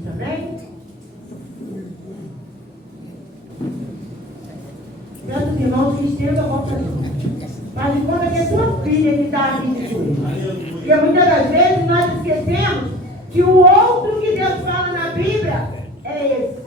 Jesus, amém? Tantos irmãos que estendam a mão para Jesus. Faz de conta que é sua filha que está aqui de joelho. Porque muitas das vezes nós esquecemos que o outro que Deus fala na Bíblia é esse.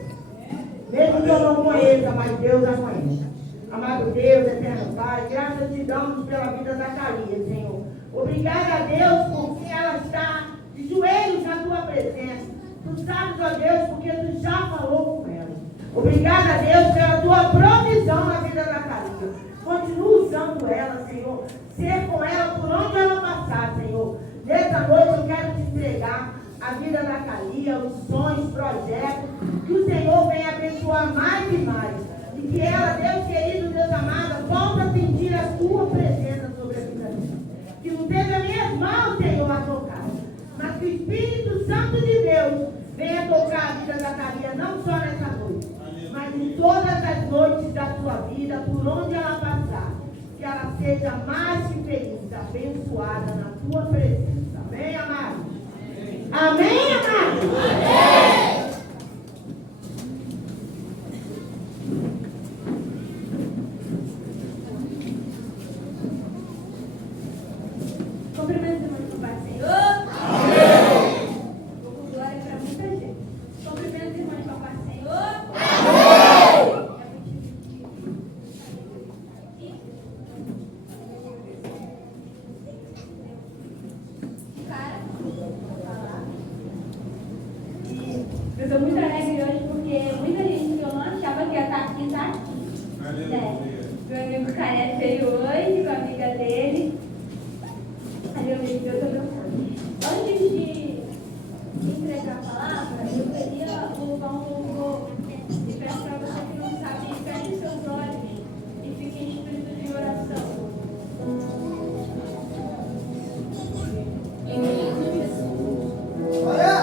Mesmo que eu não conheça, mas Deus a conhece. Amado Deus, eterno Pai, graças te damos pela vida da Thalia, Senhor. Obrigada a Deus porque ela está de joelhos na tua presença. Tu sabes, ó Deus, porque tu já falou com ela. Obrigada a Deus pela tua provisão na vida da Thalia. Continua usando ela, Senhor. Ser com ela por onde ela passar, Senhor. Nessa noite eu quero te entregar a vida da Thalia, os sonhos, projetos. Que o Senhor venha abençoar mais e mais. E que ela, Deus querido, Deus amado, possa sentir a tua presença sobre a vida dela. Que não seja minhas mãos, Senhor, a tocar. Mas que o Espírito Santo de Deus venha tocar a vida da Thalia, não só nessa noite, mas em todas as noites da sua vida, por onde ela passar. Que ela seja mais que feliz, abençoada na tua presença. Amém, amado? Amém, amado? Amém! Cumprimento os irmãos com paz, Senhor. Amém. Vou glória para muita gente. Cumprimento os irmãos com paz, Senhor. Amém. Cara, eu estou muito alegre hoje porque muita gente que eu não achava que ia estar aqui está aqui. Meu amigo Caré veio hoje com a amiga dele. Antes de entregar a palavra, eu queria louvar um louvor e peço para você que não sabe, feche seus olhos e fique em espírito de oração. Em nome de Jesus. Olha!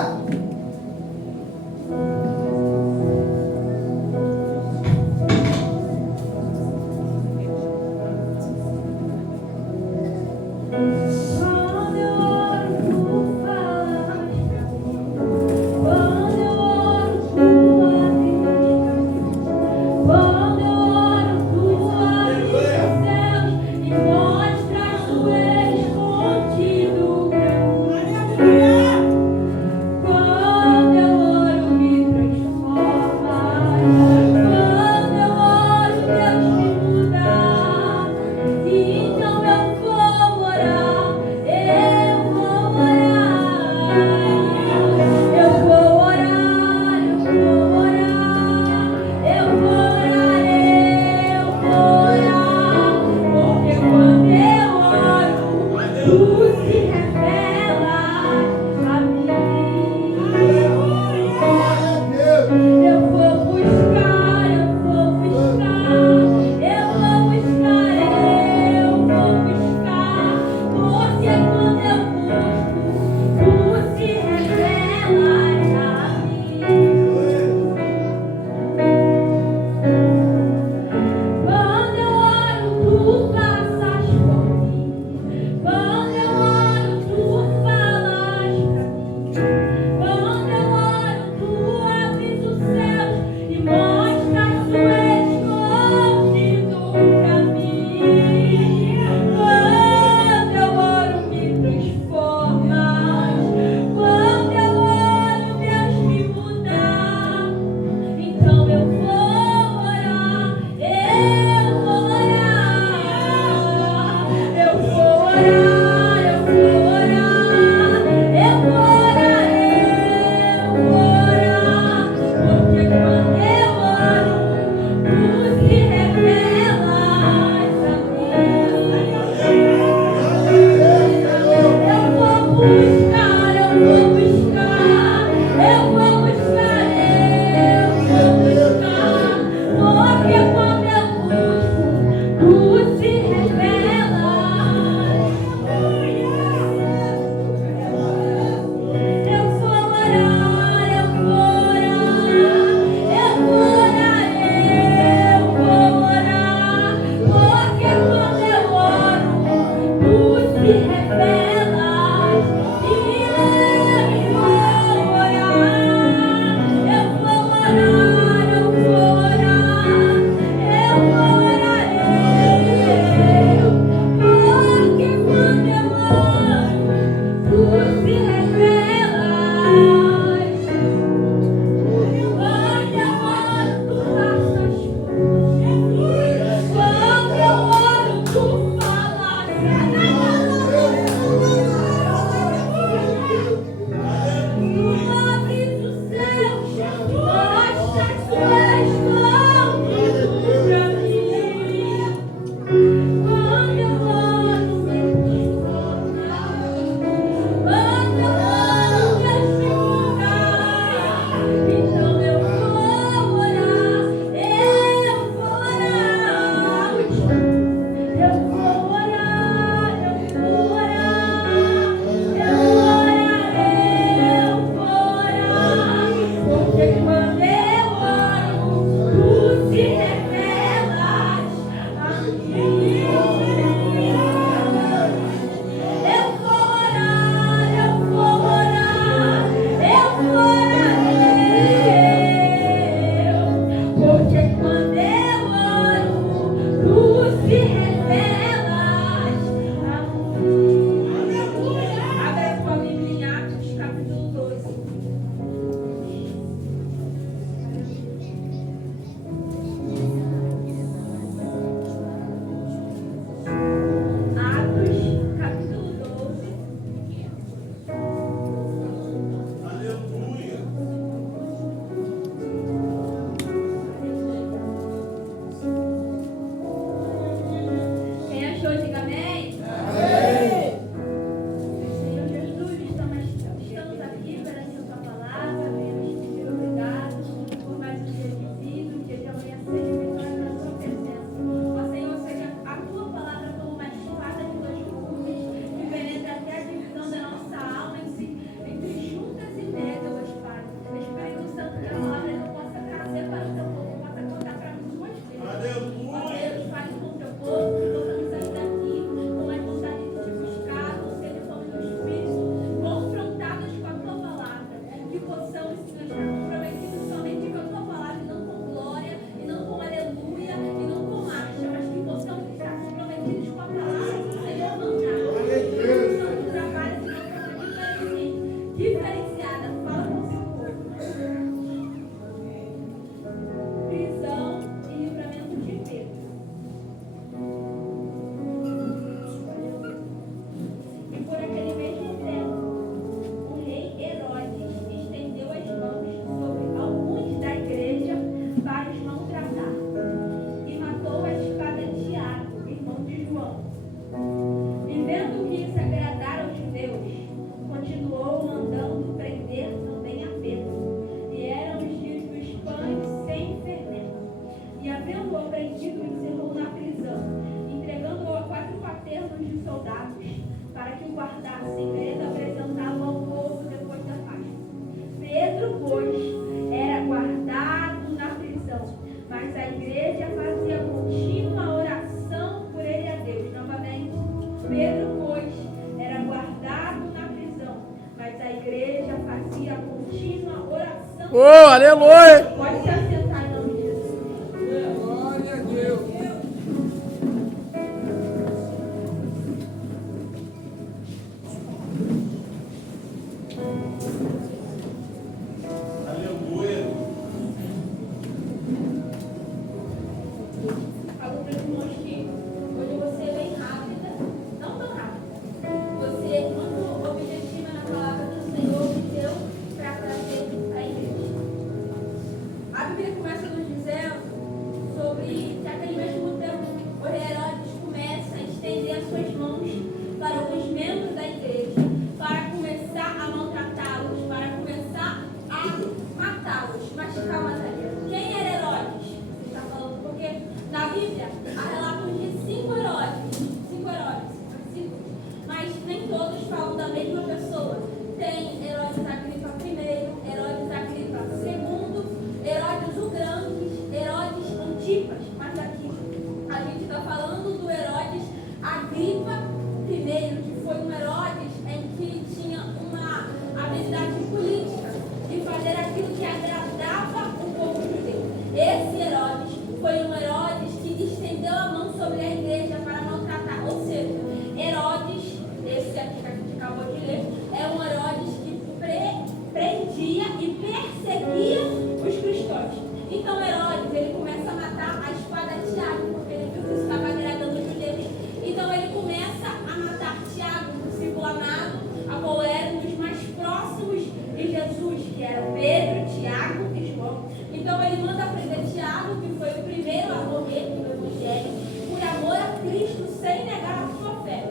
possamos estar comprometidos somente com a tua palavra, e não com glória, e não com aleluia, e não com marcha, mas que possamos estar comprometidos com a palavra que o Senhor mandar. Que possamos trabalhar de uma forma diferenciada. Fala com o seu povo. Prisão e livramento de Pedro. E por aquele mesmo tempo, o rei Herodes estendeu as mãos sobre alguns da igreja para os maltratar, e matou a espada Tiago, irmão de João. E vendo que isso agradara aos judeus, continuou mandando prender também a Pedro. E eram os dias dos pães sem fermento. E havendo-o prendido, encerrou na prisão, entregando-o a 4 quaternos de soldados, para que o guardassem, querendo apresentá-lo ao povo depois da Páscoa. Pedro, pois, era guardado na prisão, mas a igreja fazia contínua oração por ele a Deus. Novamente, Pedro, pois, era guardado na prisão, mas a igreja fazia contínua oração. Oh, aleluia! Pode se assentar em nome de Jesus. Glória a Deus. Aleluia. Falo para os irmãos que hoje você é bem rápida, não tão rápida. Você é muito objetiva na palavra que o Senhor me deu para trazer à igreja. A Bíblia começa nos dizendo sobre que aquele mesmo tempo o rei Herodes começa a estender as suas mãos para alguns membros da igreja, para começar a maltratá-los, para começar a matá-los. Mas calma, Daniel. Quem era Herodes? Você está falando porque na Bíblia há relatos de 5 Herodes. 5 Herodes. Mas nem todos falam da mesma pessoa. Tem Herodes Agripa I, Herodes Agripa II, Herodes o Grande, Herodes Antipas. Mas aqui a gente está falando do Herodes Agripa I, que foi um Herodes em que tinha uma habilidade política de fazer aquilo que agradava o povo judeu. Esse Herodes foi um Herodes que estendeu a mão sobre a igreja para maltratar. Ou seja, Herodes, esse aqui que a gente acabou de ler, é um Herodes que prendia e perseguia os cristãos. Então Herodes, ele começa a matar a espada Tiago, porque ele viu que isso estava agradando os judeus. Então ele começa a matar Tiago, o discípulo amado, a qual era um dos mais próximos de Jesus, que era Pedro, Tiago e João. Então ele manda prender Tiago, que foi o primeiro a morrer no Evangelho, por amor a Cristo, sem negar a sua fé.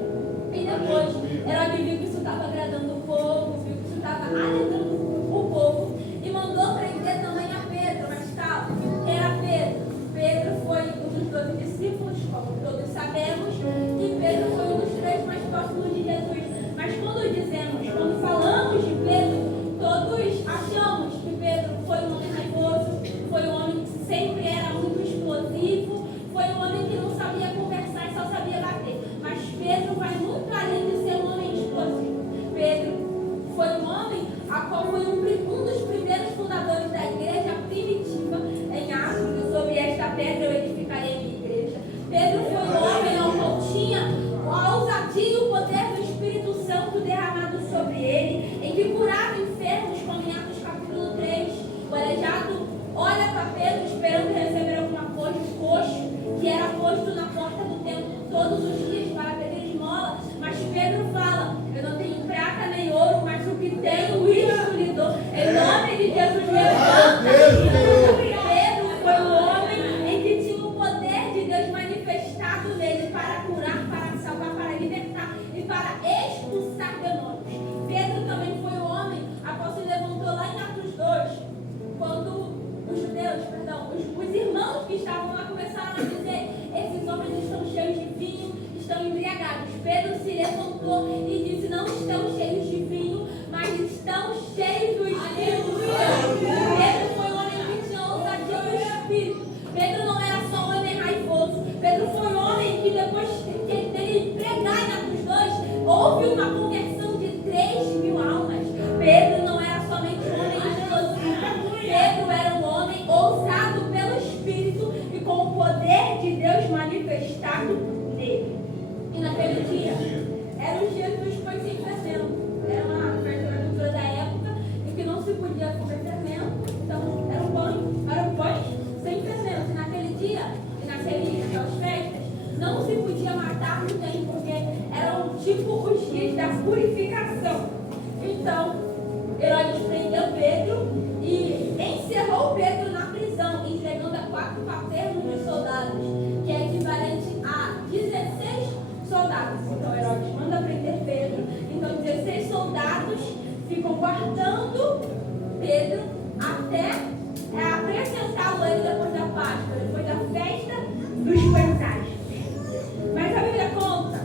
E depois, Herodes viu que isso estava agradando o povo, viu que isso estava alegrando o povo, e mandou prender também a Pedro. Mas calma, quem era Pedro? Pedro foi um dos 12 discípulos, como todos sabemos, e Pedro foi um dos 3 mais próximos de Jesus. Mas quando falamos de Pedro, todos achamos que purificação. Então, Herodes prendeu Pedro e encerrou Pedro na prisão, entregando a 4 paternos de soldados, que é equivalente a 16 soldados. Então, Herodes manda prender Pedro. Então, 16 soldados ficam guardando Pedro até apresentá-lo ele depois da Páscoa, depois da festa dos Pentásticos. Mas a Bíblia conta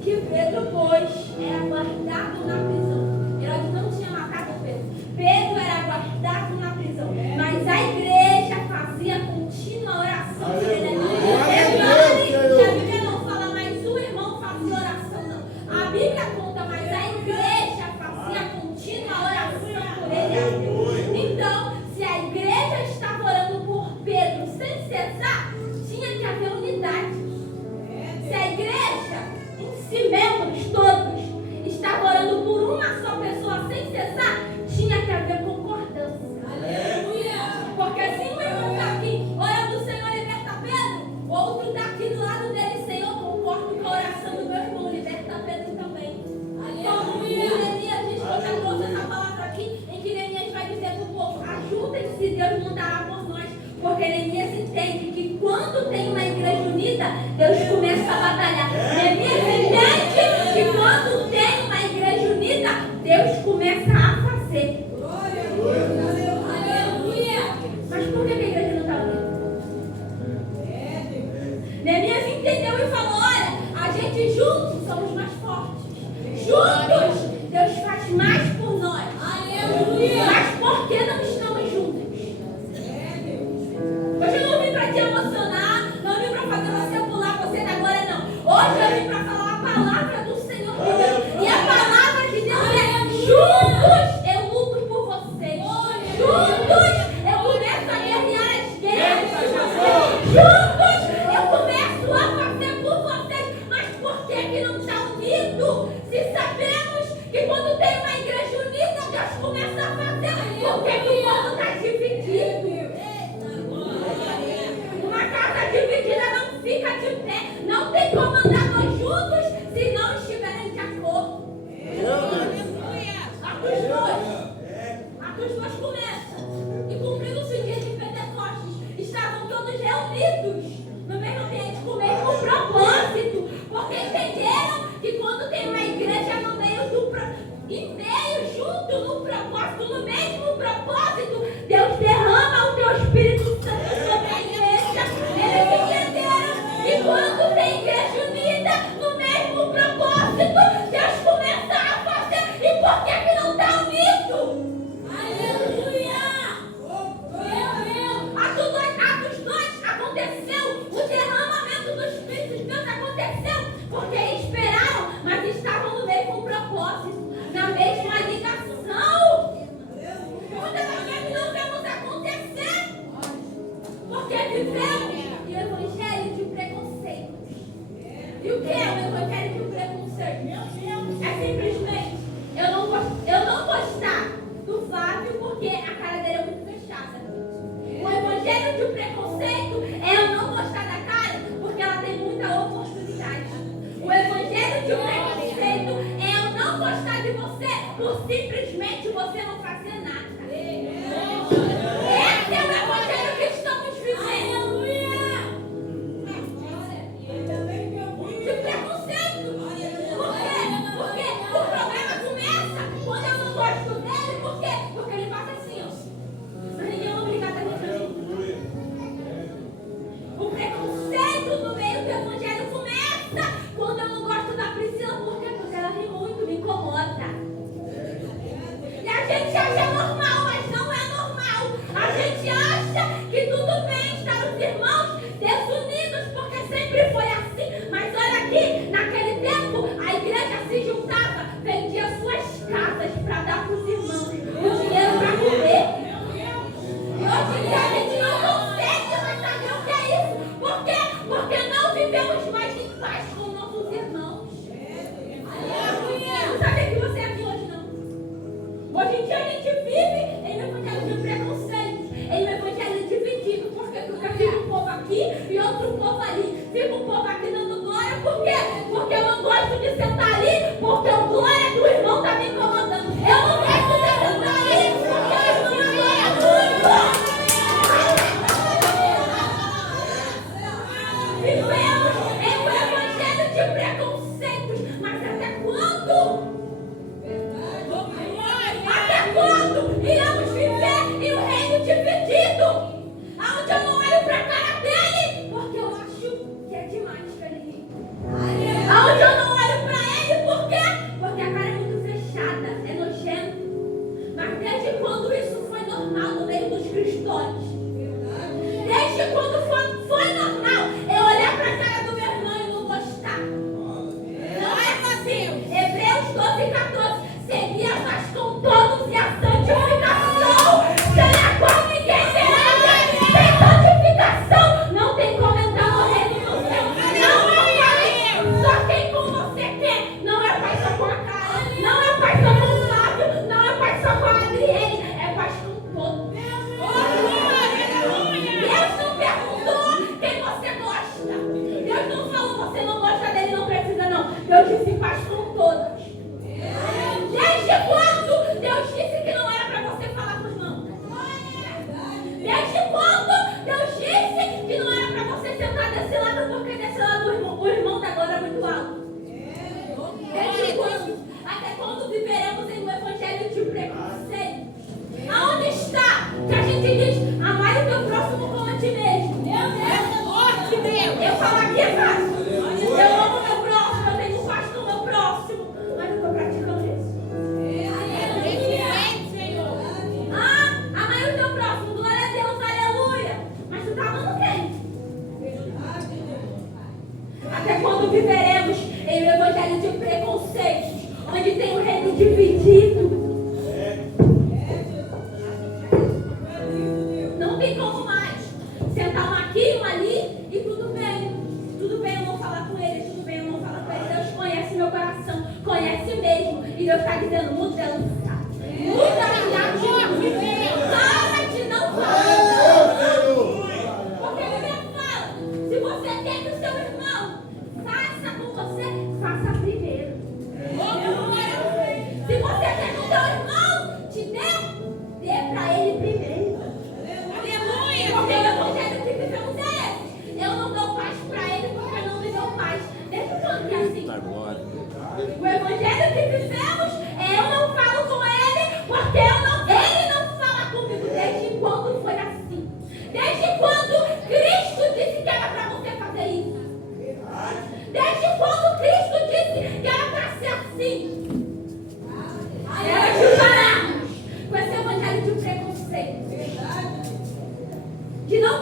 que Pedro, pois, era guardado na prisão. Herodes não tinha matado Pedro. Pedro era guardado na prisão. Mas a igreja fazia contínua oração por ele. Repare que a Bíblia não fala, mas o irmão fazia oração, não. A Bíblia conta, mas a igreja fazia contínua oração por ele. Então, se a igreja estava orando por Pedro sem cessar, tinha que haver unidade. Se a igreja, em si membros todos, estava orando por uma só pessoa sem cessar, tinha que haver concordância. Porque se um irmão está aqui orando, Senhor, liberta Pedro, o outro está aqui do lado dele, Senhor, concordo com a oração do meu irmão, liberta Pedro também. Como Neemias diz, quando eu trouxe essa palavra aqui, em que Neemias vai dizer para o povo, ajudem-se, Deus mandará por nós. Porque Neemias entende que quando tem uma igreja unida, Deus começa a batalhar. Neemias entende que quando tem uma igreja unida, Deus começa a fazer. Mas por que a igreja não está unida? Neemias entendeu e falou, olha, a gente juntos somos mais fortes. Juntos, Deus faz mais por nós. Mas por que não estamos juntos? Hoje eu não vim para te emocionar, não vim para fazer você pular, você da glória, não. Hoje eu vim para falar a palavra do Senhor de Deus. E a palavra de Deus é: juntos eu luto por vocês. Juntos eu começo a guerrear as guerras de vocês. Juntos eu começo a fazer por vocês. Mas por que não está unido? Se sabemos que quando tem uma igreja unida, Deus começa a fazer. Por que o povo está dividido? Uma casa dividida não fica de pé. Não tem como andar dois juntos se não estiverem de acordo. Atos 2 começa. E cumprindo-se o dia de Pentecostes, estavam todos reunidos no mesmo ambiente, com o mesmo propósito. Porque entenderam que quando tem uma igreja no meio junto no propósito, no mesmo propósito, Deus derrama o teu Espírito Santo sobre a igreja. Eles entenderam que quando tem igreja unida no mesmo propósito, Deus começa a fazer. E por que não está unido? Aleluia! Atos 2 aconteceu, o derramamento do Espírito de Deus aconteceu, porque esperaram, mas estavam no mesmo propósito, na mesma ligação. Quando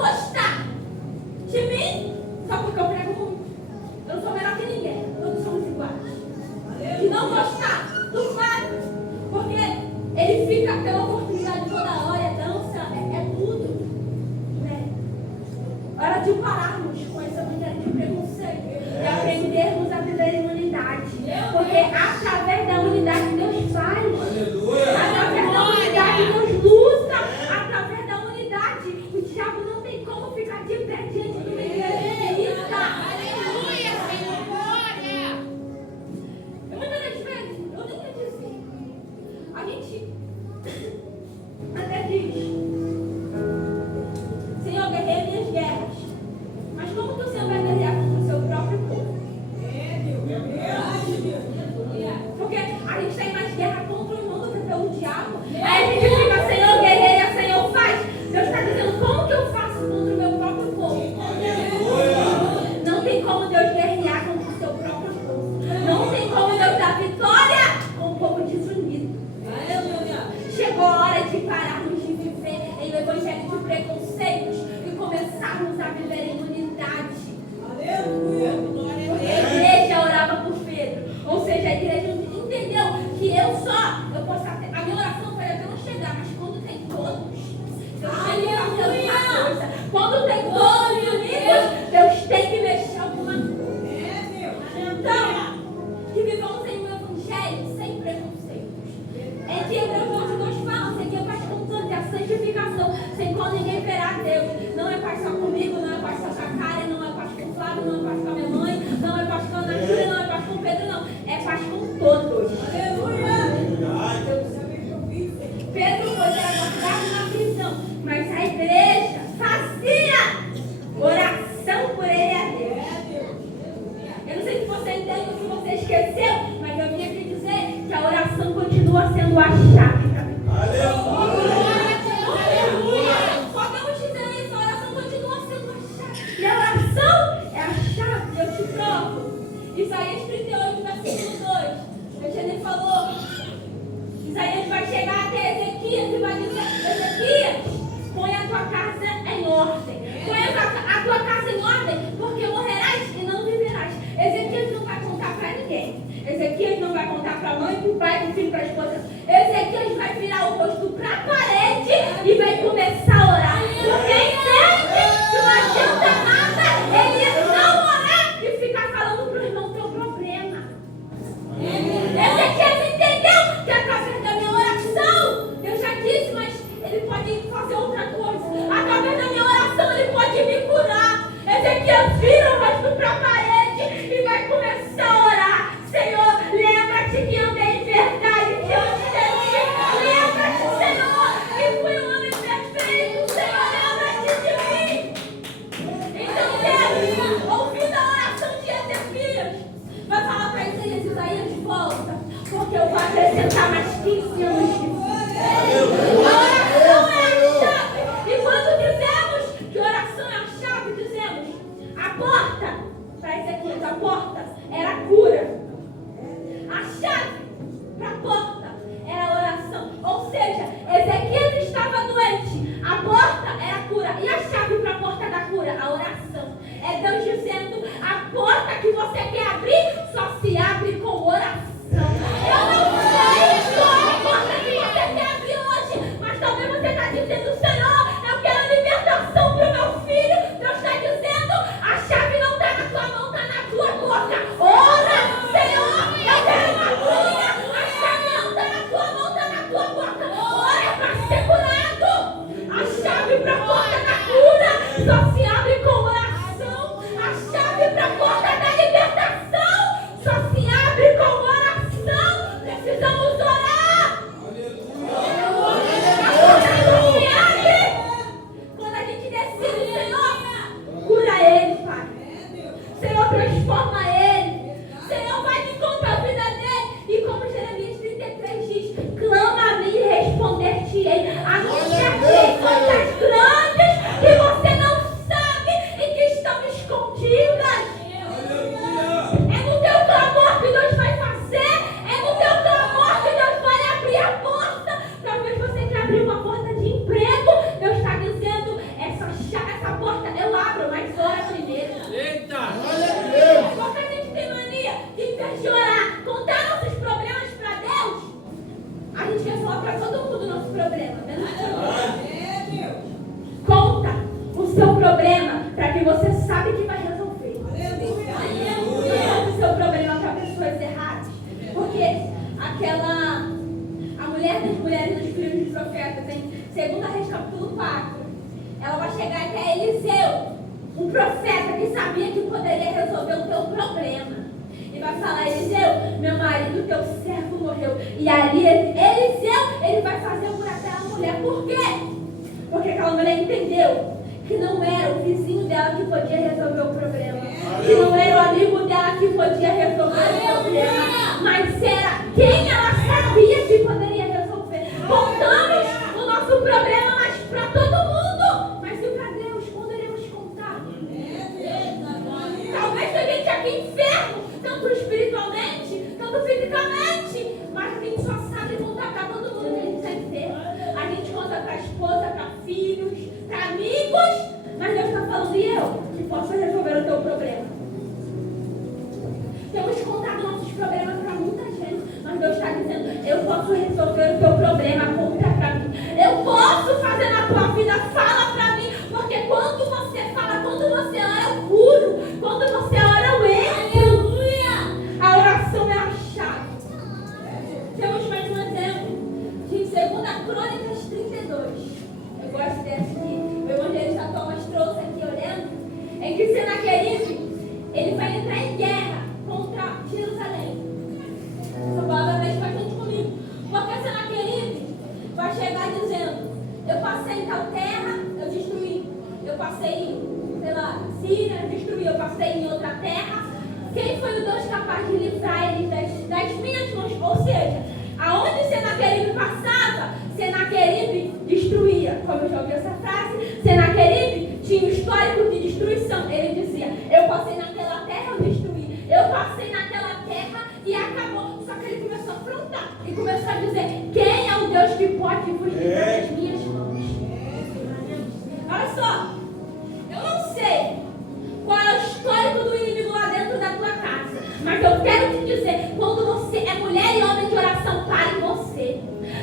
gostar de mim, só porque eu prego muito. Eu não sou melhor que ninguém, todos somos iguais. De não gostar do Fábio, porque ele fica pela oportunidade toda hora, é dança, é tudo. Né? Hora de pararmos com essa maneira de preconceito e aprendermos a viver em unidade. Porque através da unidade Deus faz. Através da unidade Deus luta. Através da unidade o diabo não tem como ficar de pé diante de uma igreja unida. Aleluia, Senhor, glória! Muitas das vezes, eu nem ia dizer, a gente até diz: Senhor, guerreia minhas guerras. Mas como que o Senhor vai guerrear contra o seu próprio povo? Porque a gente tem mais guerra contra o irmão do que pelo diabo. Aí a gente fica: Senhor, guerreia, Senhor, faz. Deus está dizendo: como que eu faço contra o meu próprio povo? Não tem como Deus guerrear contra o seu próprio povo. Não tem como Deus dar vitória com o povo desunido. Chegou a hora de pararmos de viver em um evangelho de preconceitos e começarmos a viver em unidade. A igreja orava por Pedro. Ou seja, a igreja entendeu que eu posso até, a minha oração pode até não chegar, mas quando tem todos, Deus tem que fazer alguma coisa. Quando tem todos unidos, Deus tem que mexer alguma coisa. Então, que vivamos em um evangelho sem preconceitos. É que Hebreus 12:2 fala: sem que eu faça constante a santificação, sem qual ninguém verá a Deus. Não é paz só comigo, não é paz só com a Karen, não é paz com o Flávio, não é paz com a minha mãe, não é paz com a Ana Júlia, não é paz com o Pedro, não. É paz com todos. Pedro foi guardado na prisão, mas a igreja fazia oração por ele a Deus. Eu não sei se você entende o que você esqueceu, mas eu vim aqui dizer que a oração continua sendo a chave para mim. Podemos dizer isso, a oração continua sendo a chave. E a oração é a chave, eu te provo. Isaías 38, versículo 2. A gente falou. Isaías vai chegar até Ezequias e vai dizer: Ezequias, põe a tua casa em ordem. Põe a tua casa em ordem, porque morrerás e não viverás. Ezequias não vai contar para ninguém. Ezequias não vai contar para a mãe, para o pai, para o filho, para a esposa. Ezequias vai virar o rosto para a parede e vai começar a orar. Porque entende que não adianta nada ele não orar e ficar falando para o irmão teu problema. Ezequias entendeu que através da minha oração, eu já disse, mas ele pode fazer outra coisa. Através da minha oração, ele pode me curar. Ezequias vira o rosto para a parede e vai começar a orar. Senhor, lembra-te que andei em verdade diante de ti. Lembra-te, Senhor, que fui um homem perfeito. Senhor, lembra-te de mim. Então Deus, ouvindo a oração de Ezequias, vai falar para Isaías: Isaías, volta, porque eu vou acrescentar mais 15 anos de vida. A oração é a chave chegar até Eliseu, um profeta que sabia que poderia resolver o teu problema. E vai falar: Eliseu, meu marido, teu servo morreu. E ali, Eliseu, ele vai fazer por aquela mulher. Por quê? Porque aquela mulher entendeu que não era o vizinho dela que podia resolver o problema. Que não era o amigo dela que podia resolver o problema. Mas era quem ela sabia que poderia resolver. Contamos o nosso problema, mas para todo mundo. Mas e para Deus? Quando iremos contar? Talvez a gente aqui inferno, tanto espiritualmente, tanto fisicamente. Mas a gente só sabe contar para todo mundo que a gente é enfermo. A gente conta para a esposa, para filhos, para amigos. Mas Deus está falando: e eu que posso resolver o teu problema? Temos contado nossos problemas para muita gente, mas Deus está dizendo: eu posso resolver o teu problema, conta para mim. Eu posso fazer na tua vida, fala para mim. Porque quando você fala, quando você ora, eu curo. Quando você ora, eu entro. A oração é a chave. Temos mais um exemplo de 2 Crônicas 32. Eu gosto dessa aqui. O evangelista Thomas trouxe aqui olhando, em que Senaqueribe, ele vai entrar em guerra contra Jerusalém. Essa palavra mexe bastante comigo. Porque Senaqueribe vai chegar dizendo: eu passei em tal terra, eu destruí. Eu passei em, sei lá, Síria, eu destruí. Eu passei em outra terra. Quem foi o Deus capaz de livrar eles das minhas mãos? Ou seja, aonde Senaqueribe passava, Senaqueribe destruía. Como eu já ouvi essa frase, Senaqueribe tinha um histórico de destruição. Ele dizia: eu passei naquela terra, eu destruí. Eu passei naquela terra e acabou. Só que ele começou a afrontar e começou a dizer: quem é o Deus que pode vos livrar das minhas mãos? Olha só, eu não sei qual é o histórico do inimigo lá dentro da tua casa, mas eu quero te dizer: quando você é mulher e homem de oração, pare em você.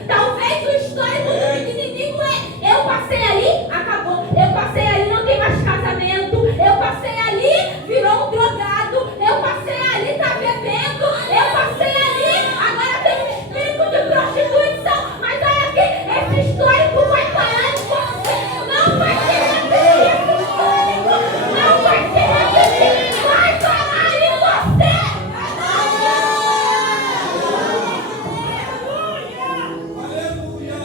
Talvez o histórico do inimigo é: eu passei ali, acabou. Eu passei ali, não tem mais casamento. Eu passei ali, virou um drogado. Eu passei ali, tá bebendo. Eu passei ali, agora tem um espírito de prostituição. Mas olha aqui, esse histórico vai parar em você. Não vai ser repetido esse histórico. Não vai ser repetido. Vai parar em você.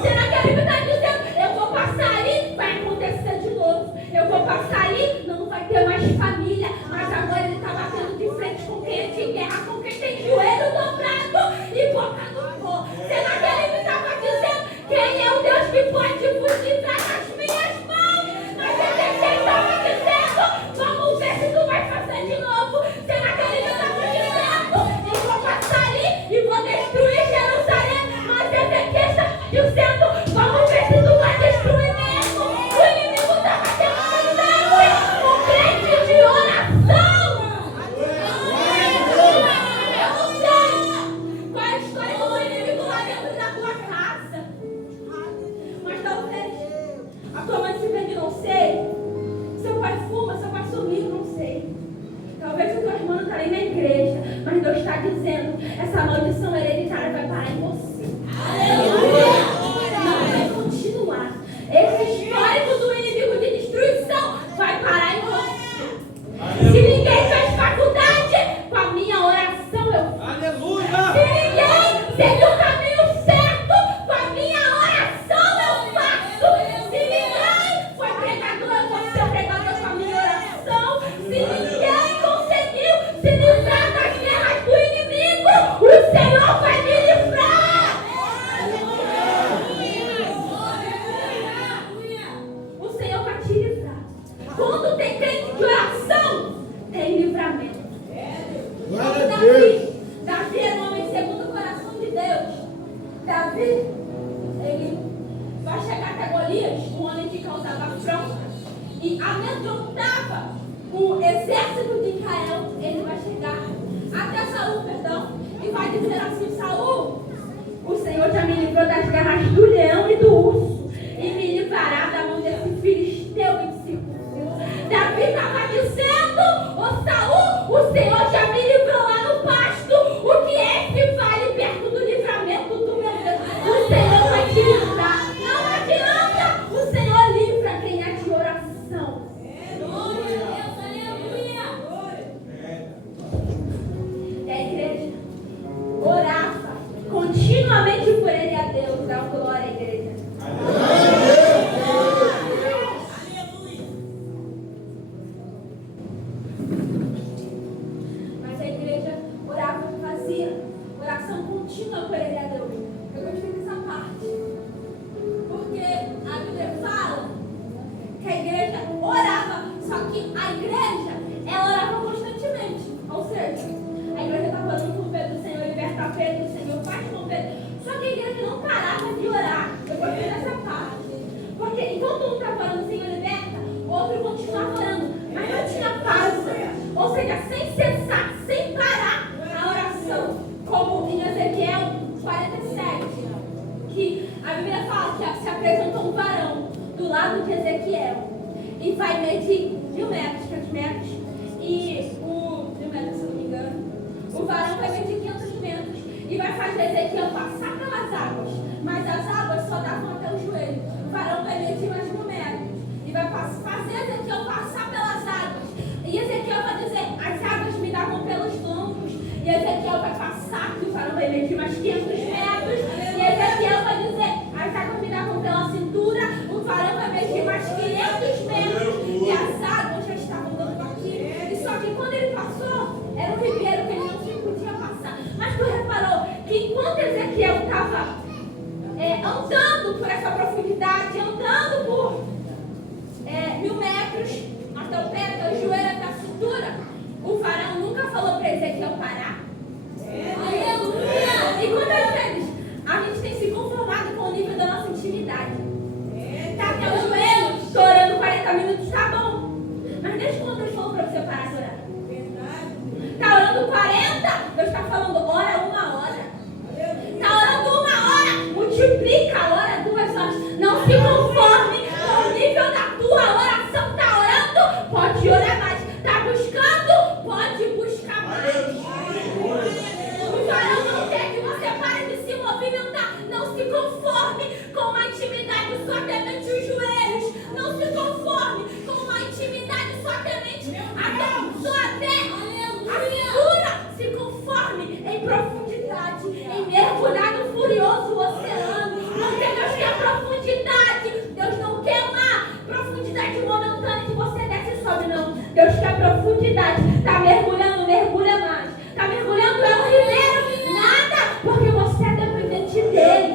Será que a Bíblia está dizendo: eu vou passar ali, vai acontecer de novo. Eu vou passar ali, não vai ter mais família. Mas agora ele está batendo de frente com quem é de guerra, com quem tem joelho dobrado e boca no pó. Será que a Bíblia estava dizendo: quem é o Deus que pode vos livrar das minhas mãos? Mas ele estava dizendo: vamos ver se tu vai fazer de novo. Será que a Bíblia estava dizendo: eu vou passar ali e vou destruir Jerusalém? Mas Ezequiel está dizendo: vamos ver se tu vai destruir mesmo. O inimigo estava tentando um crente de oração. Eu não sei qual é a história do inimigo lá dentro da tua casa. Mas talvez a tua mãe se vende, não sei. Seu pai fuma, seu pai sumiu, não sei. Talvez o teu irmão não está nem na igreja, mas Deus está dizendo: essa maldição hereditária vai parar em você. Não vai continuar. Esse histórico do inimigo de destruição vai parar em você. Se ninguém fez faculdade, com a minha oração eu faço. Se ninguém seguiu o caminho certo, com a minha oração eu faço. Se ninguém foi pregador, eu vou ser pregador com a minha oração. Se ninguém conseguiu se livrar das guerras do inimigo, o Senhor vai me livrar. O Senhor vai te livrar. Quando tem crente de oração, tem livramento. Davi era um homem segundo o coração de Deus. Davi, ele vai chegar até Golias, um homem que causava afronta e amedrontava o exército de Israel. Ele vai chegar até Saul, e vai dizer assim: Saul, o Senhor já me livrou das garras do leão e do urso, e me livrará da mão desse filisteu incircunciso. Davi estava dizendo: ô Saul, o Senhor já me livrou lá no pasto. O que é esse vale perto do livramento do meu Deus? O Senhor vai te livrar. Não adianta, o Senhor livra quem é de oração. lado de Ezequiel e vai medir 1.000 metros, 500 metros, e 1.000 metros, se eu não me engano. O varão vai medir 500 metros e vai fazer Ezequiel passar pelas águas, mas as águas só davam até o joelho. O varão vai medir mais 1.000 metros e vai fazer Ezequiel passar pelas águas. E Ezequiel vai dizer: as águas me davam pelos lombos. E Ezequiel vai passar, que o varão vai medir mais 500 metros. E Ezequiel vai dizer: as águas me davam pela cintura. O varão vai medir mais 500 metros. E as águas já estavam dando aqui. E só que quando ele passou, era um ribeiro que ele não podia passar. Mas tu reparou que enquanto Ezequiel estava andando por essa profundidade, andando por 1.000 metros, até o pé, até o joelho, até a cintura, o varão nunca falou para Ezequiel parar. Aleluia! E quantas vezes a gente tem se conformado com o nível da nossa intimidade? Tá até o joelho, estou orando 40 minutos, tá bom. Mas desde quando Deus falou para você parar de orar? Tá orando 40, Deus está falando, ora 1 hora. Tá orando 1 hora, multiplica a hora 2 horas. Não se conforme com o nível da tua oração. Tá orando? Pode orar mais. Tá buscando? Pode buscar mais. O varão não quer que você pare de se movimentar. Não se conforme com uma intimidade só temente os joelhos. Não se conforme com uma intimidade só temente até a cintura. Se conforme em profundidade, em mergulhar no furioso oceano. Porque Deus quer profundidade. Deus não quer uma profundidade momentânea que você desce e sobe, não. Deus quer profundidade. Tá mergulhando, mergulha mais. Tá mergulhando, é um ribeiro, nada, porque você é dependente dele.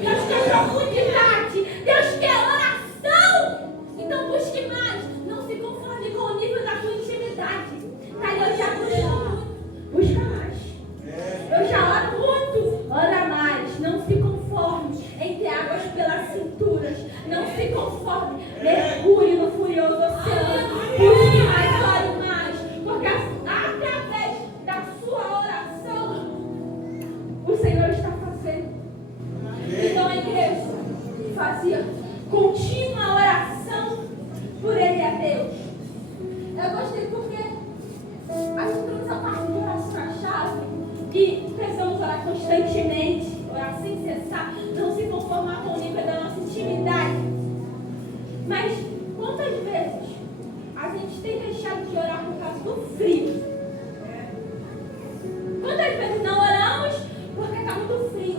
Deus quer profundidade. Deus quer oração. Então busque mais. Não se conforme com o nível da tua intimidade. Tá, eu já busco muito. Busca mais. Eu já oro muito. Ora mais. Não se conforme entre águas pelas cinturas. Não se conforme. Mergulhe no furioso oceano. Busque mais, ore mais. Porque através da sua oração, o Senhor está fazendo. Então a igreja fazia contínua oração por ele a Deus. Eu gostei porque a gente trouxe a parte de oração a chave, que precisamos orar constantemente, orar sem cessar, não se conformar com o nível da nossa intimidade. Mas quantas vezes a gente tem deixado de orar por causa do frio? Quantas vezes não oramos porque está muito frio?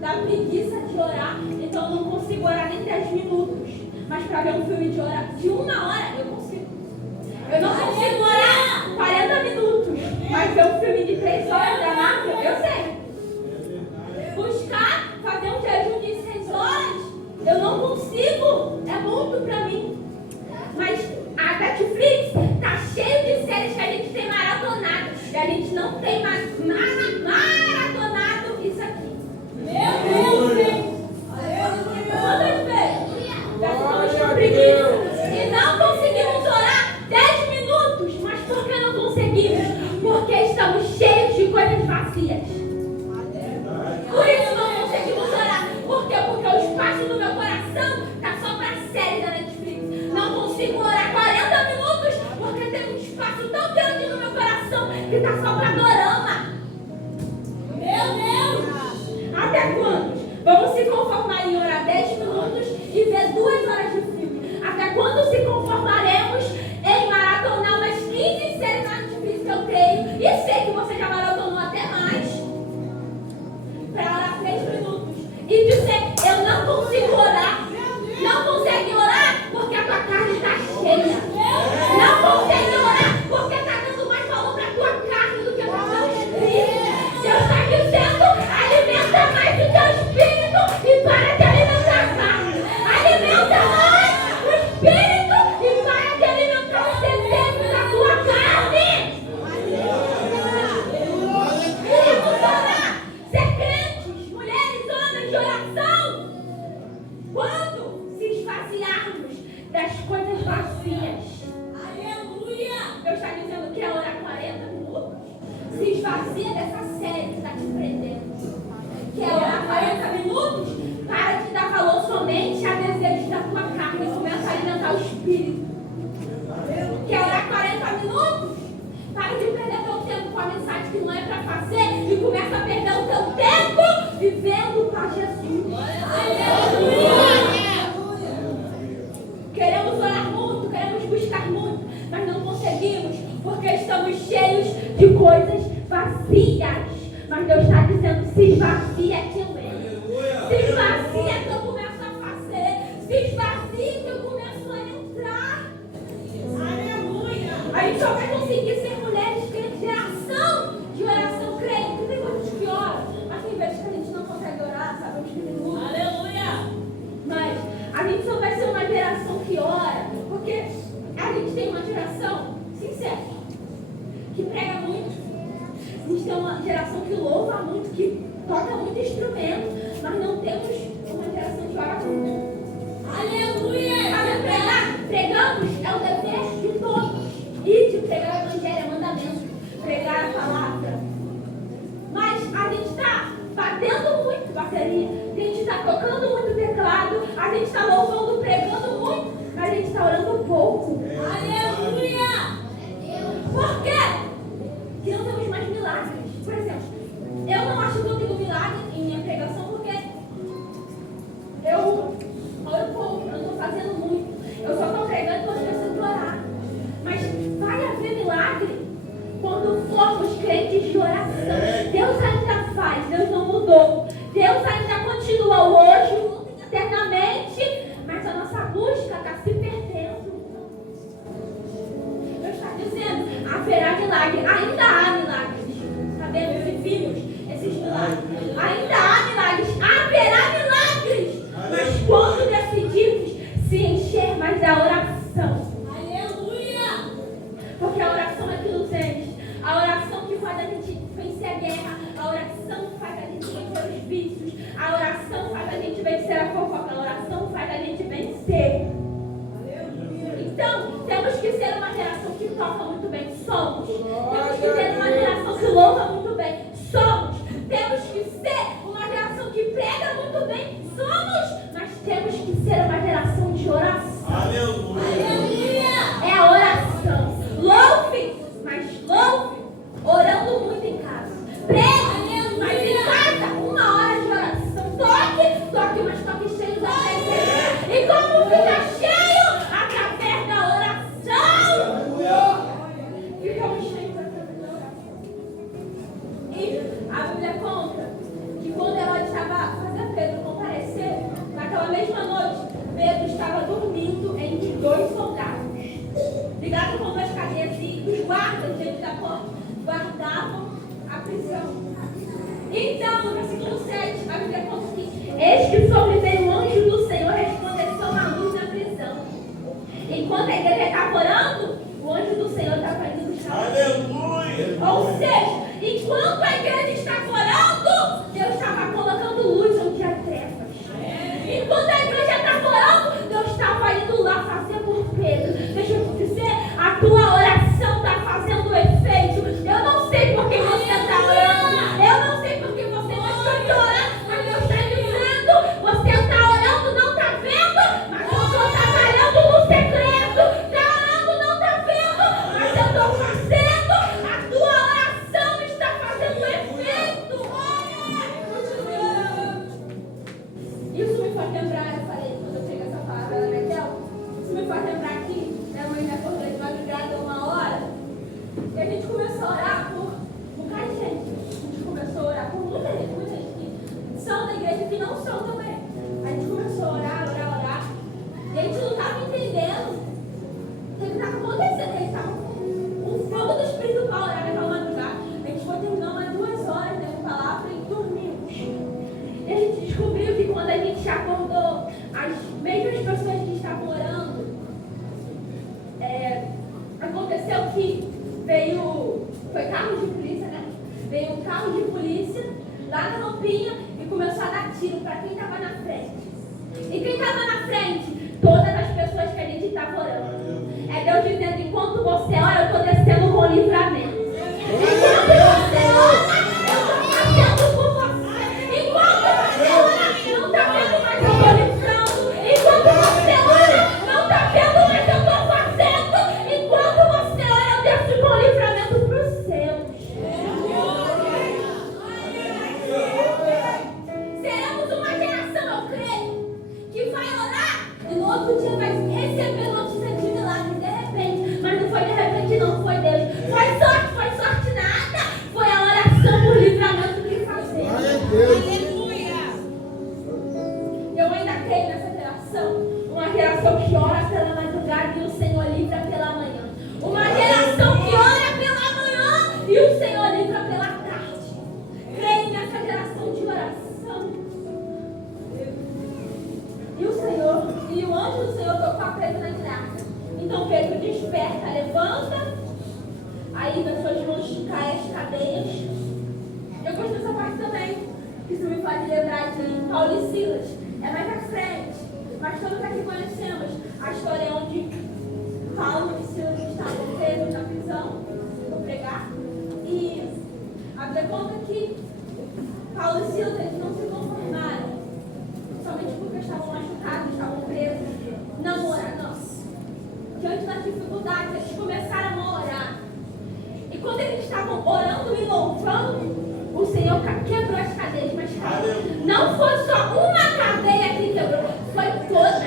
Dá preguiça de orar, então eu não consigo orar nem 10 minutos. Mas para ver um filme de 1 hora, eu consigo. Eu não consigo orar 40 minutos, mas ver um filme de 3 horas da Marvel, eu sei. Buscar, fazer um jejum de 6 horas, eu não consigo. É muito para mim. Mas a Netflix tá cheio de séries que a gente tem maratonado. E a gente não tem mais maratonado isso aqui. Meu Deus! Quantas vezes já estamos com preguiça e não conseguimos orar 10 minutos? Mas por que não conseguimos? Porque estamos cheios de coisas vazias. Por isso não conseguimos orar. Por quê? Porque o espaço do meu coração está só para a série da Netflix. Não consigo orar 40 minutos porque tem um espaço tão grande no meu coração que está só para dorama. Meu Deus! Até quando? Vamos se conformar em orar 10 minutos e ver 2 horas de filme. Até quando se conformaremos em maratonar umas 15 séries na Netflix que eu tenho? E sei que você já maratonou até mais. Para orar 3 minutos. E dizer, eu não consigo orar. Não consegue orar porque a tua carne está cheia. Não consegue orar porque está dando mais valor para a tua carne do que para o teu espírito. Deus está dizendo, alimenta mais o teu espírito e para de alimentar a carne. Alimenta mais o espírito e para de alimentar os desejos da tua carne. Vamos orar, ser crentes, mulheres, homens de oração. Quando se esvaziarmos das coisas vazias. Aleluia! Deus está dizendo que é orar 40 minutos. Se esvazia dessa série que está te prendendo. Quer orar 40 minutos? Para de dar valor somente a desejos da tua carne. de perder teu tempo com a mensagem que não é para fazer e começa a perder o teu tempo vivendo para Jesus. Aleluia! Queremos orar muito, queremos buscar muito, mas não conseguimos porque estamos cheios de coisas vazias. Mas Deus está dizendo: se esvazia que eu entro. Se esvazia que eu começo a fazer. Se esvazia que eu começo a entrar. Aleluia! A gente só vai conseguir ser mulheres crentes, geração de oração crente. Tem coisas que oram, mas tem vezes que a gente não consegue orar, sabemos que tem muito. Aleluia! Mas a gente só vai ser uma geração que ora, porque a gente tem uma geração sincera, que prega muito. A gente tem uma geração que louva muito, que toca muito instrumento, mas não temos uma geração que ora muito. Aleluia! Sabe, pregamos é o dever de todos. E de pregar o evangelho é mandamento, pregar a palavra. Mas a gente está batendo muito bateria, a gente está tocando muito teclado, a gente está louvando, pregando muito, mas a gente está orando pouco. Aleluia! Por quê? Que não temos mais milagres. Por exemplo, eu não acho que eu tenho milagre em minha pregação porque eu oro pouco, eu não estou fazendo muito. Eu só estou pregando quando eu preciso orar. Mas vai haver milagre quando formos crentes de oração. Deus ainda faz, Deus não mudou. Deus ainda continua hoje, eternamente, mas a nossa busca está se perdendo. Deus está dizendo: haverá milagre, ainda há milagres. Sabemos e vimos esses milagres. Ainda há milagres, haverá milagres. Mas quando decidimos se encher mais da oração. Aleluia! Porque a oração é que nos enche. A oração que faz a gente vencer a guerra. A oração que faz a gente vencer os vícios. A oração faz a gente vencer a fofoca. A oração faz a gente vencer. Então, temos que ser uma geração que toca muito bem. Somos. Temos que ser uma geração que louva muito bem. Somos. Temos que ser uma geração que prega muito bem. Somos. Mas temos que ser uma geração de oração. Aleluia! É a oração. Louve, mas louve orando muito em casa. Pregue, mas em casa, 1 hora de oração. Toque, mas toque cheio da presença. E como fica cheio? Através da oração. Ficamos cheios através da oração. E a Bíblia conta que quando ela estava fazendo Pedro comparecer, naquela mesma noite, Pedro estava dormindo entre 2 soldados, ligado com 2 cadeias, e os guardas dentro da porta guardavam a prisão. Então, no versículo 7, a Bíblia conta que: eis que sobreveio o anjo do Senhor, resplandeceu a luz na prisão. Enquanto a igreja estava orando, o anjo do Senhor estava indo buscar. Aleluia! Ou seja, enquanto a igreja estava orando, Deus estava colocando luz onde há trevas. Enquanto a igreja estava orando, Deus estava indo lá fazer por Pedro. Deixa eu te dizer, a tua oração está fazendo efeito. Eu não sei por que você está orando. Eu não sei por que você deixou de orar. Mas Deus está dizendo: você está orando, não está vendo? Mas eu estou trabalhando no secreto. Está orando, não está vendo? Mas eu estou fazendo. A tua oração está fazendo efeito. Isso me faz lembrar, eu falei quando eu peguei essa palavra da Betel, isso me faz lembrar que minha mãe me acordou de madrugada 1 hora, e a gente começou a orar por um bocado de gente. A gente começou a orar por muita gente que são da igreja e que não são também. A gente começou a orar, e a gente não estava entendendo o que estava acontecendo. A gente estava com o fogo do Espírito para orar naquela madrugada. A gente foi terminar umas 2 horas dentro da palavra e dormimos. E a gente descobriu que quando a gente acordou, as mesmas pessoas que estavam orando, aconteceu que foi carro de polícia, né? Veio um carro de polícia lá na rampinha e começou a dar tiro para quem estava na frente. E quem estava na frente? Todas as pessoas que a gente estava orando. É Deus dizendo: enquanto você ora, eu estou descendo com livramento. Enquanto você ora, eu estou fazendo por você. Enquanto você ora, não está vendo mais eu estou livrando. Enquanto você ora, não está vendo mais eu estou fazendo. Enquanto você ora, eu desço com livramento para o liberta, levanta. Aí das suas mãos caem as cadeias. Eu gosto dessa parte também, que isso me faz lembrar de Paulo e Silas. É mais à frente, mas todos aqui conhecemos a história onde Paulo e Silas estavam presos na prisão para pregar. E a Bíblia conta que Paulo e Silas eles não se conformaram, somente porque estavam machucados, estavam presos. Não orar, não. Diante das dificuldades, eles começaram a orar. E quando eles estavam orando e louvando, o Senhor quebrou as cadeias, mas não foi só uma cadeia que quebrou, foi todas.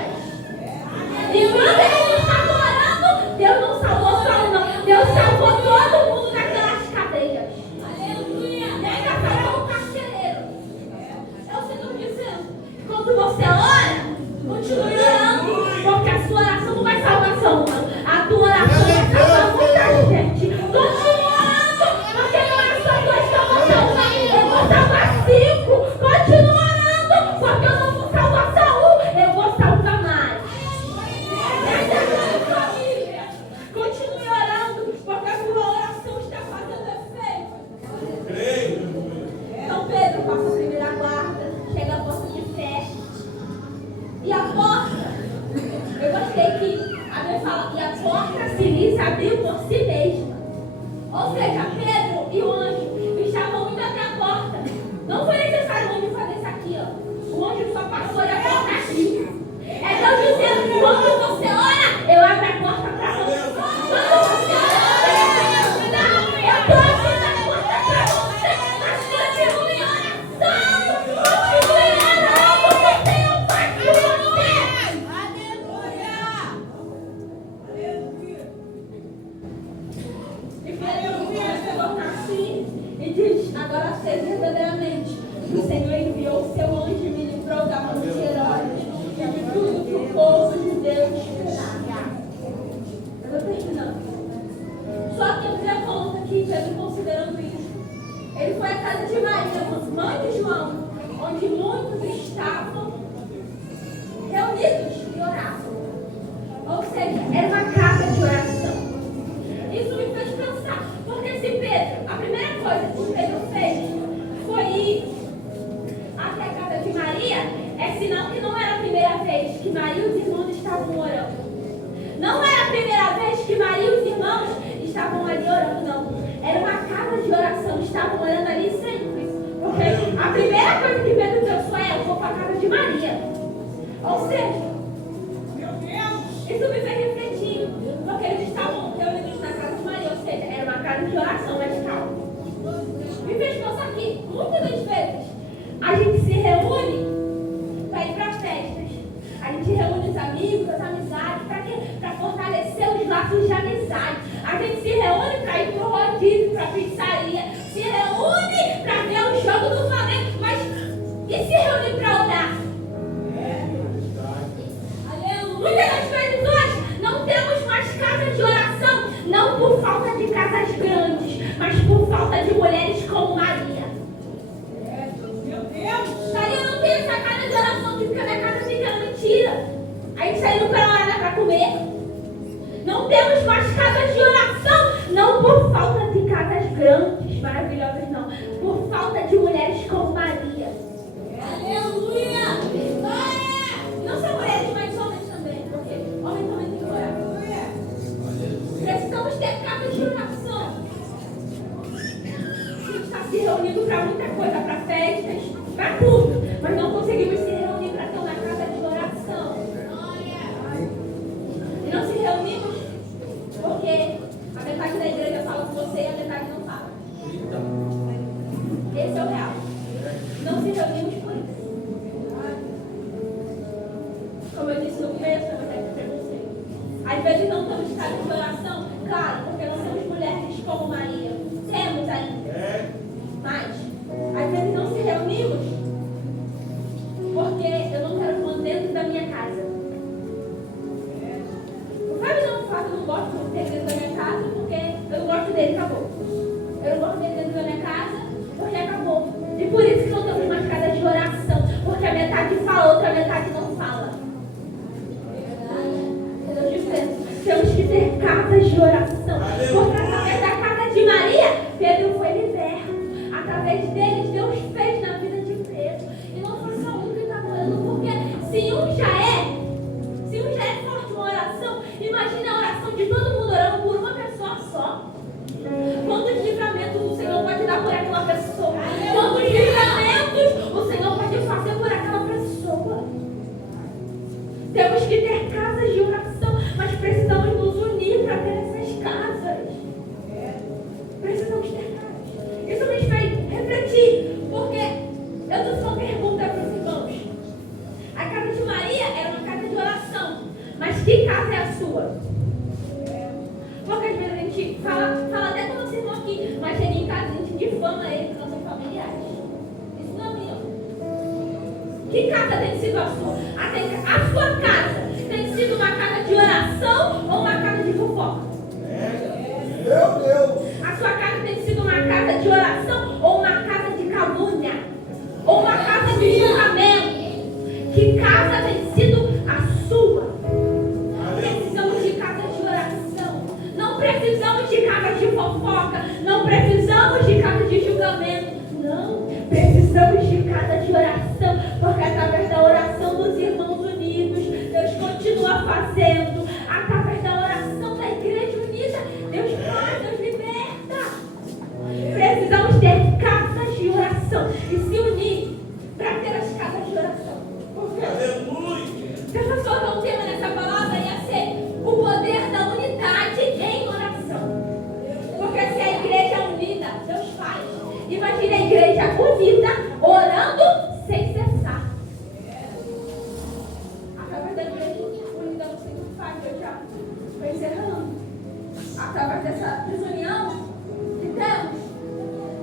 E quando eles estavam orando, Deus não salvou só um, não. Deus salvou todo mundo daquelas cadeias. Aleluia! E ainda salvou o carcereiro. É o Senhor dizendo, quando você ora, continue orando, porque a sua oração não vai salvar só uma. A tua oração vai salvar muita gente. Continue orando, porque não é só dois que eu vou salvar. Eu vou salvar 5. Continue orando, porque eu não vou salvar só um. Eu vou salvar mais. Essa é a sua Bíblia. Continue orando, porque a sua oração está fazendo efeito. Então Pedro passa a primeira guarda, chega à porta de fé. E a porta, eu gostei que a Bíblia fala, e a porta se lhes abriu por si mesma. Ou seja, Pedro e o anjo estavam indo até a porta. Não foi necessário o anjo fazer isso aqui, ó. O anjo só passou e a porta aqui. É Deus dizendo, quando você ora, eu abro a porta para você. Quando você ora, eu estou abrindo a porta para você. Mas continue oração. Continue orando, porque eu faço você. E Pedro começa a voltar assim e diz, agora sei verdadeiramente que o Senhor enviou o seu anjo e me livrou da mão de Herodes e de tudo que o povo de Deus esperava. Eu estou terminando. Só que a Bíblia conta que Pedro, considerando isso, ele foi à casa de Maria, mãe de João, onde muitos estavam reunidos e oravam. Ou seja, era uma casa de oração. Isso me fez pensar, porque se Pedro, a primeira coisa que Pedro fez foi ir até a casa de Maria, é sinal que não era a primeira vez que Maria e os irmãos estavam orando. Não era a primeira vez que Maria e os irmãos estavam ali orando, não. Era uma casa de oração, estavam orando ali sempre. Porque a primeira coisa que Pedro pensou é, eu vou para a casa de Maria. Ou seja, isso me fez refletir, porque eles estavam reunidos na casa de Maria, ou seja, era uma casa de oração, mas calma. Me fez pensar que, muitas das vezes, a gente se reúne para ir para festas. A gente reúne os amigos, as amizades, para quê? Para fortalecer os laços de amizade. A gente se reúne para ir para o rodízio, para a pizzaria. Se reúne para ver o jogo do Flamengo, mas e se reúne para orar? Muitas das vezes hoje não temos mais casas de oração, não por falta de casas grandes, mas por falta de mulheres como Maria. Maria não tem essa casa de oração que fica na casa pequena, mentira. A gente saiu para orar, não é para comer. Não temos mais casas de oração, não por falta de casas grandes, maravilhosas, não. Por falta de mulheres como Maria. Aleluia! Não são mulheres, mas homens também, porque homens também têm que orar. Precisamos ter casas de oração. A gente está se reunindo para muita coisa, para festas, para tudo, mas não conseguimos se reunir para ter uma casa de oração. E não se reunimos porque a metade da igreja fala com você e a metade não fala. Esse é o real. Não se reunimos por isso. Como eu disse no começo, eu até perguntei. Às vezes não temos casa de oração, claro, porque não temos mulheres como Maria. Temos ainda. Mas, às vezes não se reunimos porque eu não quero ir dentro da minha casa. O Fábio não fala, eu não gosto de ter dentro da minha casa porque eu não gosto dele, acabou. Eu não gosto dele dentro da minha casa porque acabou. E por isso que não temos mais casa de oração, porque a metade fala, outra metade não fala. Entendeu? Temos que ter casa casas de oração. Porque através da casa de Maria, Pedro foi liberto. Através deles, Deus fez na vida de Pedro. E não foi só um que está orando, porque se um já é forte uma oração, imagina a oração de todo mundo orando por uma pessoa só. Quantos livramentos o Senhor pode dar por aquela pessoa? Quantos livramentos o Senhor pode fazer por aquela pessoa? Temos que ter casas de oração, mas precisamos nos unir para ter essas casas. Precisamos ter casas. Isso me fez refletir, porque eu trouxe uma pergunta para os irmãos. A casa de Maria era uma casa de oração, mas que casa é a sua? Porque às vezes a gente fala até com o nosso irmão aqui, mas chega em casa a gente difama ele porque não são familiares. Isso não é meu. Que casa tem sido a sua? A sua casa tem sido uma casa de oração ou uma casa de fofoca? Meu Deus! A sua casa tem sido uma casa de oração ou uma casa de calúnia? Ou uma casa de julgamento? Que casa tem sido a sua? Precisamos de casas de oração. Não precisamos de casas de fofoca. Não precisamos de casas de julgamento. Não. Precisamos de casas de oração. Porque através da oração dos irmãos unidos, Deus continua fazendo. Através da oração da igreja unida, Deus faz, Deus liberta. Precisamos ter casas de oração e se unir para ter as casas de oração. Por quê? Aleluia! Se a pessoa não tema nessa palavra, ia ser o poder da unidade em oração. Porque se a igreja é unida, Deus faz. Imagine a igreja unida, orando sem cessar. Através da igreja unida, você não faz, eu já estou encerrando. Através dessa desunião que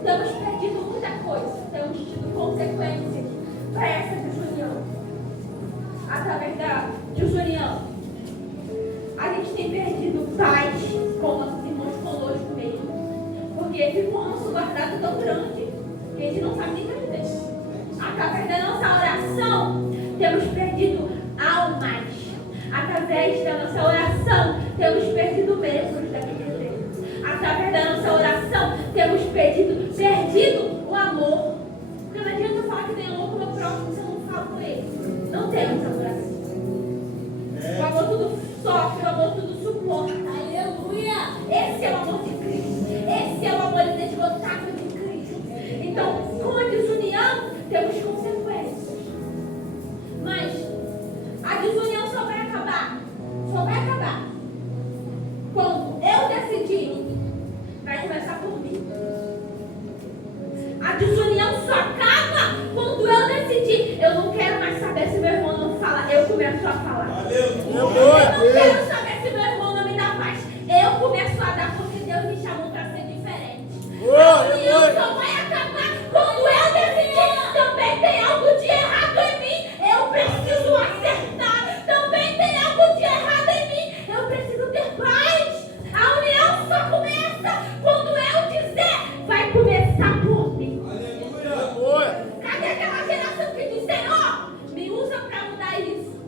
temos perdido muita coisa. Temos tido consequências para essa desunião. Através da desunião, a gente tem perdido paz com nossos irmãos conosco mesmo, porque ficou um ranço guardado tão grande que a gente não sabe nem vender. Através da nossa oração, temos perdido almas. Através da nossa oração, temos perdido membros da igreja. Através da nossa oração, temos perdido o amor. Porque não adianta falar que tem amor com o meu próximo se eu não falo com ele. Não temos amor assim. O amor tudo sofre, o amor tudo suporta. Aleluia! Esse é o amor de Cristo. Esse é o amor inesgotável de Cristo. Então, com a desunião, temos consequências. Mas a desunião só vai acabar. Só vai acabar quando eu decidir. Vai começar por mim. A desunião só acaba quando eu decidir. Eu não quero mais saber se meu irmão não fala. Eu começo a falar. Eu não quero saber se meu irmão não me dá paz. Eu começo a dar porque Deus me chamou para ser diferente. A desunião só vai acabar quando eu decidir. Também tem algo de errado em mim. Eu preciso acertar. Também tem algo de errado em mim. Eu preciso ter paz. A união só começa quando eu dizer. Vai começar por mim. Cadê aquela geração que diz, Senhor, me usa para mudar isso?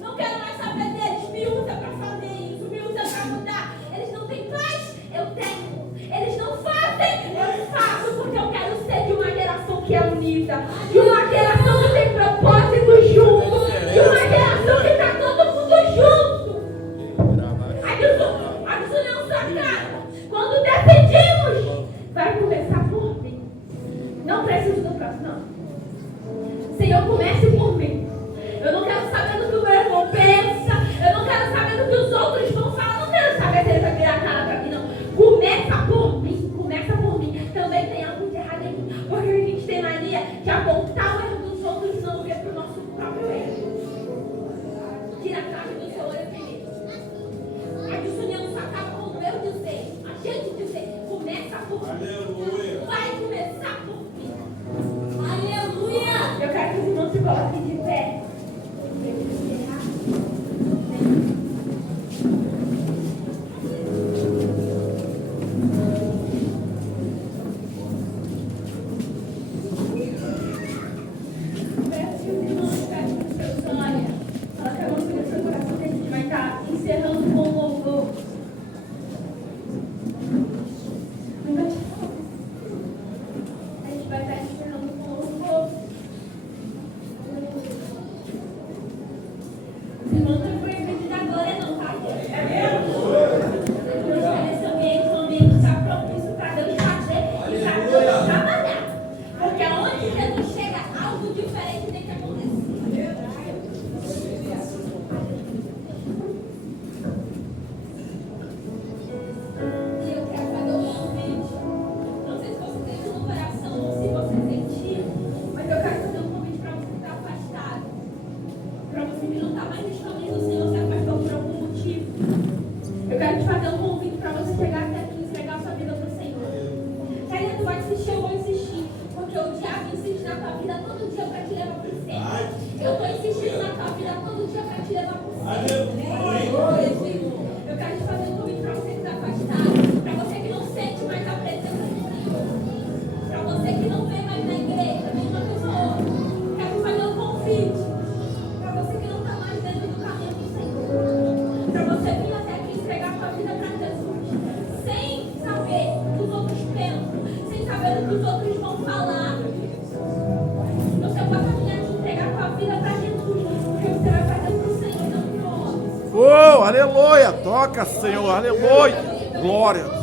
Não quero mais saber deles, me vida para Jesus, sem saber o que os outros pensam, sem saber o que os outros vão falar. Você pode caminhar de entregar a tua vida para Jesus, porque você vai fazer para o Senhor e não para o homem. Oh, aleluia. Toca, Senhor. Aleluia. Glória.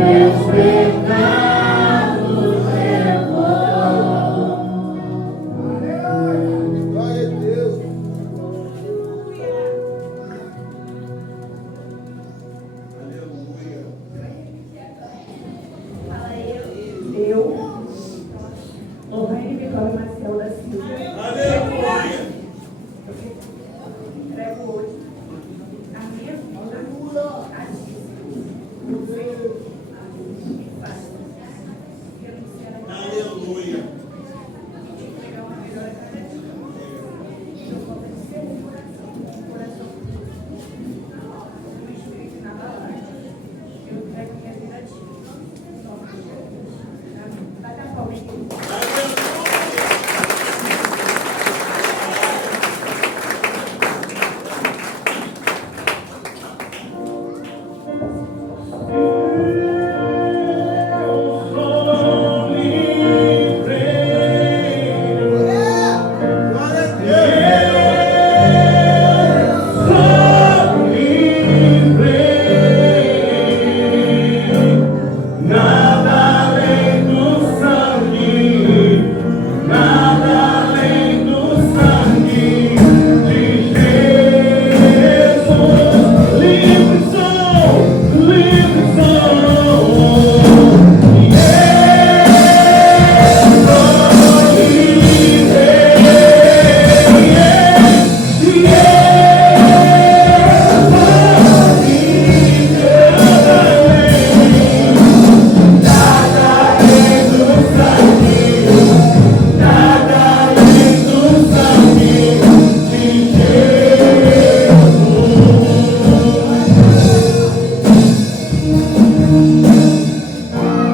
Deus